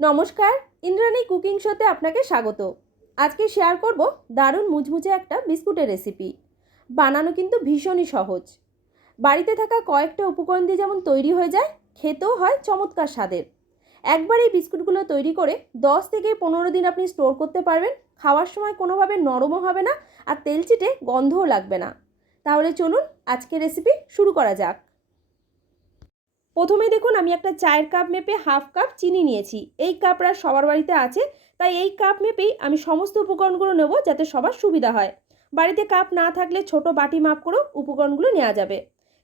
নমস্কার, ইন্দ্রাণী কুকিং শোতে আপনাকে স্বাগত। আজকে শেয়ার করব দারুণ মুচমুচে একটা বিস্কুটের রেসিপি। বানানো কিন্তু ভীষণই সহজ। বাড়িতে থাকা কয়েকটা উপকরণ দিয়ে যেমন তৈরি হয়ে যায়, খেতেও হয় চমৎকার স্বাদের। একবার এই বিস্কুটগুলো তৈরি করে দশ থেকে পনেরো দিন আপনি স্টোর করতে পারবেন, খাওয়ার সময় কোনোভাবে নরমও হবে না আর তেল চিটে গন্ধও লাগবে না। তাহলে চলুন আজকের রেসিপি শুরু করা যাক। প্রথমে দেখুন আমি একটা চায়ের কাপ মেপে হাফ কাপ চিনি নিয়েছি। এই কাপটা সবার বাড়িতে আছে, তাই এই কাপ মেপেই আমি সমস্ত উপকরণগুলো নেব যাতে সবার সুবিধা হয়। বাড়িতে কাপ না থাকলে ছোট বাটি মাপ করেও উপকরণগুলো নেওয়া যাবে।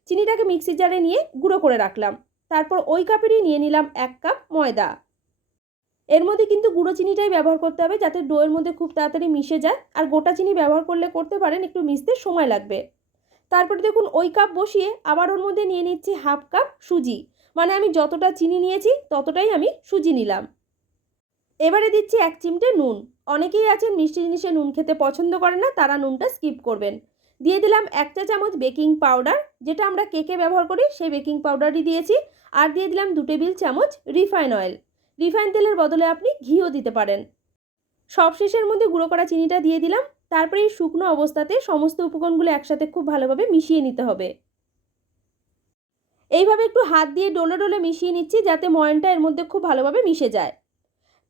চিনিটাকে মিক্সির জারে নিয়ে গুঁড়ো করে রাখলাম। তারপর ওই কাপেরই নিয়ে নিলাম এক কাপ ময়দা। এর মধ্যে কিন্তু গুঁড়ো চিনিটাই ব্যবহার করতে হবে যাতে ডোয়ের মধ্যে খুব তাড়াতাড়ি মিশে যায়। আর গোটা চিনি ব্যবহার করলে করতে পারেন একটু মিশতে সময় লাগবে। তারপরে দেখুন ওই কাপ বসিয়ে আবার ওর মধ্যে নিয়ে নিচ্ছি হাফ কাপ সুজি। মানে আমি যতটা চিনি নিয়েছি, ততটাই আমি সুজি নিলাম। এবারে দিচ্ছি এক চিমটে নুন। অনেকেই আছেন মিষ্টি জিনিসে নুন খেতে পছন্দ করে না, তারা নুনটা স্কিপ করবেন। দিয়ে দিলাম এক চা চামচ বেকিং পাউডার যেটা আমরা কেকে ব্যবহার করি, সেই বেকিং পাউডারই দিয়েছি। আর দিয়ে দিলাম দু টেবিল চামচ রিফাইন অয়েল রিফাইন তেলের বদলে আপনি ঘিও দিতে পারেন। সবশেষের মধ্যে গুঁড়ো করা চিনিটা দিয়ে দিলাম। তারপরে এই শুকনো অবস্থাতে সমস্ত উপকরণগুলো একসাথে খুব ভালোভাবে মিশিয়ে নিতে হবে। এইভাবে একটু হাত দিয়ে ডোলে ডোলে মিশিয়ে নিচ্ছি যাতে ময়নটা এর মধ্যে খুব ভালোভাবে মিশে যায়।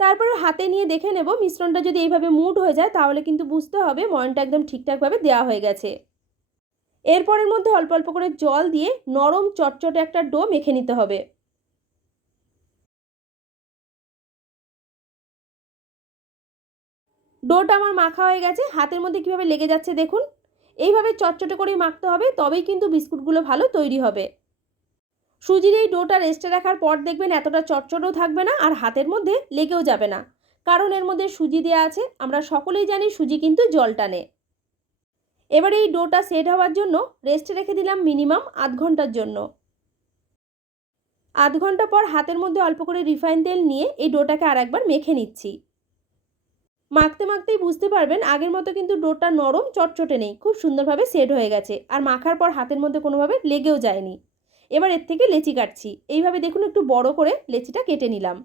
তারপরে হাতে নিয়ে দেখে নেব মিশ্রণটা যদি এইভাবে মুড হয়ে যায় তাহলে কিন্তু বুঝতে হবে ময়নটা একদম ঠিকঠাকভাবে দেওয়া হয়ে গেছে। এরপরের মধ্যে অল্প অল্প করে জল দিয়ে নরম চটচটে একটা ডো মেখে নিতে হবে। ডোটা আমার মাখা হয়ে গেছে, হাতের মধ্যে কীভাবে লেগে যাচ্ছে দেখুন। এইভাবে চটচটে করেই মাখতে হবে, তবেই কিন্তু বিস্কুটগুলো ভালো তৈরি হবে। সুজির এই ডোটা রেস্টে রাখার পর দেখবেন এতটা চটচটেও থাকবে না আর হাতের মধ্যে লেগেও যাবে না। কারণ এর মধ্যে সুজি দেওয়া আছে, আমরা সকলেই জানি সুজি কিন্তু জল টানে। এবার এই ডোটা সেট হওয়ার জন্য রেস্টে রেখে দিলাম মিনিমাম আধ ঘণ্টার জন্য। আধ ঘণ্টা পর হাতের মধ্যে অল্প করে রিফাইন তেল নিয়ে এই ডোটাকে আর একবার মেখে নিচ্ছি। মাখতে মাখতেই বুঝতে পারবেন, আগের মতো কিন্তু ডোটা নরম, চটচটে নেই। খুব সুন্দরভাবে সেট হয়ে গেছে। আর মাখার পর হাতের মধ্যে কোনোভাবে লেগেও যায়নি। এবার এর থেকে লেচি কাটছি। এইভাবে দেখুন একটু বড় করে লেচিটা কেটে নিলাম।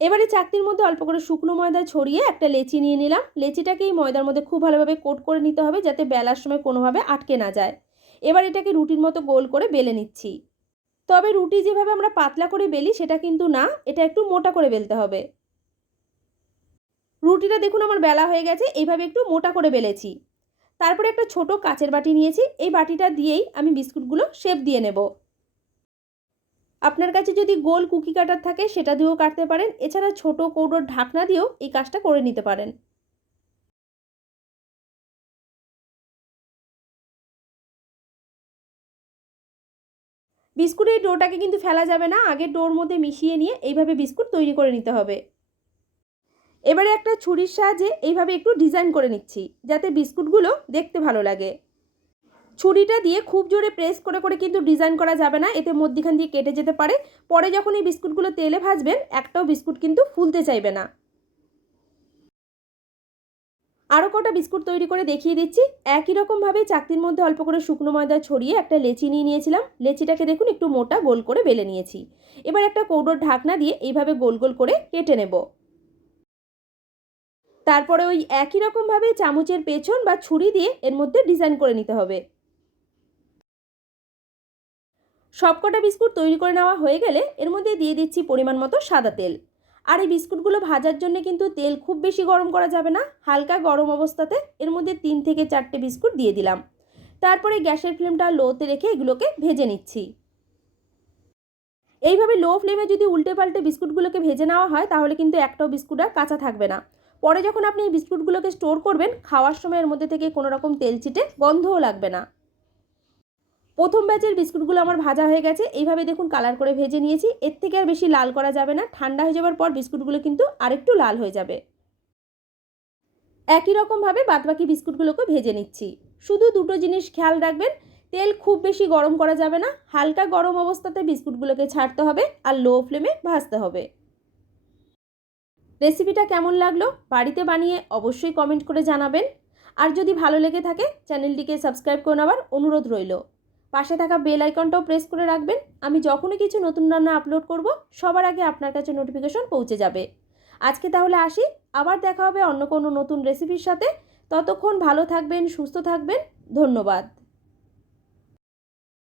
এবারে চাকতির মধ্যে অল্প করে শুকনো ময়দা ছড়িয়ে একটা লেচি নিয়ে নিলাম। লেচিটাকে এই ময়দার মধ্যে খুব ভালোভাবে কোট করে নিতে হবে যাতে বেলার সময় কোনোভাবে আটকে না যায়। এবার এটাকে রুটির মতো গোল করে বেলে নিচ্ছি। তবে রুটি যেভাবে আমরা পাতলা করে বেলি, সেটা কিন্তু না, এটা একটু মোটা করে বেলতে হবে। রুটিটা দেখুন আমার বেলা হয়ে গেছে এইভাবে একটু মোটা করে বেলেছি। তারপরে একটা ছোট কাচের বাটি নিয়েছি, এই বাটিটা দিয়েই আমি বিস্কুটগুলো শেপ দিয়ে নেব। আপনার কাছে যদি গোল কুকি কাটার থাকে, সেটা দিয়েও কাটতে পারেন, এছাড়া ছোট কৌটোর ঢাকনা দিয়েও এই কাজটা করে নিতে পারেন। বিস্কুটের ডোটাকে কিন্তু ফেলা যাবে না আগে ডোর মধ্যে মিশিয়ে নিয়ে এইভাবে বিস্কুট তৈরি করে নিতে হবে। এবারে একটা ছুরির সাহায্যে এইভাবে একটু ডিজাইন করে নিচ্ছি, যাতে বিস্কুটগুলো দেখতে ভালো লাগে। ছুরিটা দিয়ে খুব জোরে প্রেস করে করে কিন্তু ডিজাইন করা যাবে না, এতে মধ্যিখান দিয়ে কেটে যেতে পারে। পরে যখন এই বিস্কুটগুলো তেলে ভাজবেন, একটাও বিস্কুট কিন্তু ফুলতে চাইবে না। আরও কটা বিস্কুট তৈরি করে দেখিয়ে দিচ্ছি। একই রকমভাবে চাকতির মধ্যে অল্প করে শুকনো ময়দা ছড়িয়ে একটা লেচি নিয়ে নিয়েছিলাম। লেচিটাকে দেখুন, একটু মোটা গোল করে বেলে নিয়েছি। এবার একটা কৌটোর ঢাকনা দিয়ে এইভাবে গোল গোল করে কেটে নেব। তারপরে ওই একই রকমভাবে চামচের পেছন বা ছুরি দিয়ে এর মধ্যে ডিজাইন করে নিতে হবে। সবকটা বিস্কুট তৈরি করে নেওয়া হয়ে গেলে এর মধ্যে দিয়ে দিচ্ছি পরিমাণ মতো সাদা তেল। আর এই বিস্কুটগুলো ভাজার জন্য কিন্তু তেল খুব বেশি গরম করা যাবে না, হালকা গরম অবস্থাতে এর মধ্যে তিন থেকে চারটে বিস্কুট দিয়ে দিলাম। তারপরে গ্যাসের ফ্লেমটা লোতে রেখে এগুলোকে ভেজে নিচ্ছি। এইভাবে লো ফ্লেমে যদি উল্টে পাল্টে বিস্কুটগুলোকে ভেজে নেওয়া হয়, তাহলে কিন্তু একটাও বিস্কুট আর কাঁচা থাকবে না। পরে যখন আপনি এই বিস্কুটগুলোকে স্টোর করবেন, খাওয়ার সময় এর মধ্যে থেকে কোনো রকম তেল ছিটে গন্ধও লাগবে না। প্রথম ব্যাচের বিস্কুটগুলো আমার ভাজা হয়ে গেছে, এইভাবে দেখুন কালার করে ভেজে নিয়েছি, এর থেকে আর বেশি লাল করা যাবে না, ঠান্ডা হয়ে যাওয়ার পর বিস্কুটগুলো কিন্তু আরেকটু লাল হয়ে যাবে। একই রকমভাবে বাদবাকি বিস্কুটগুলোকে ভেজে নিচ্ছি। শুধু দুটো জিনিস খেয়াল রাখবেন, তেল খুব বেশি গরম করা যাবে না, হালকা গরম অবস্থাতে বিস্কুটগুলোকে ছাড়তে হবে আর লো ফ্লেমে ভাজতে হবে। রেসিপিটা কেমন লাগল বাড়িতে বানিয়ে অবশ্যই কমেন্ট করে জানাবেন। আর যদি ভালো লেগে থাকে চ্যানেলটিকে সাবস্ক্রাইব করে নেওয়ার অনুরোধ রইল। পাশে থাকা বেল আইকনটাও প্রেস করে রাখবেন। আমি যখনই কিছু নতুন রান্না আপলোড করব, সবার আগে আপনার কাছে নোটিফিকেশন পৌঁছে যাবে। আজকে তাহলে আসি, আবার দেখা হবে অন্য কোনো নতুন রেসিপির সাথে। ততক্ষণ ভালো থাকবেন, সুস্থ থাকবেন। ধন্যবাদ।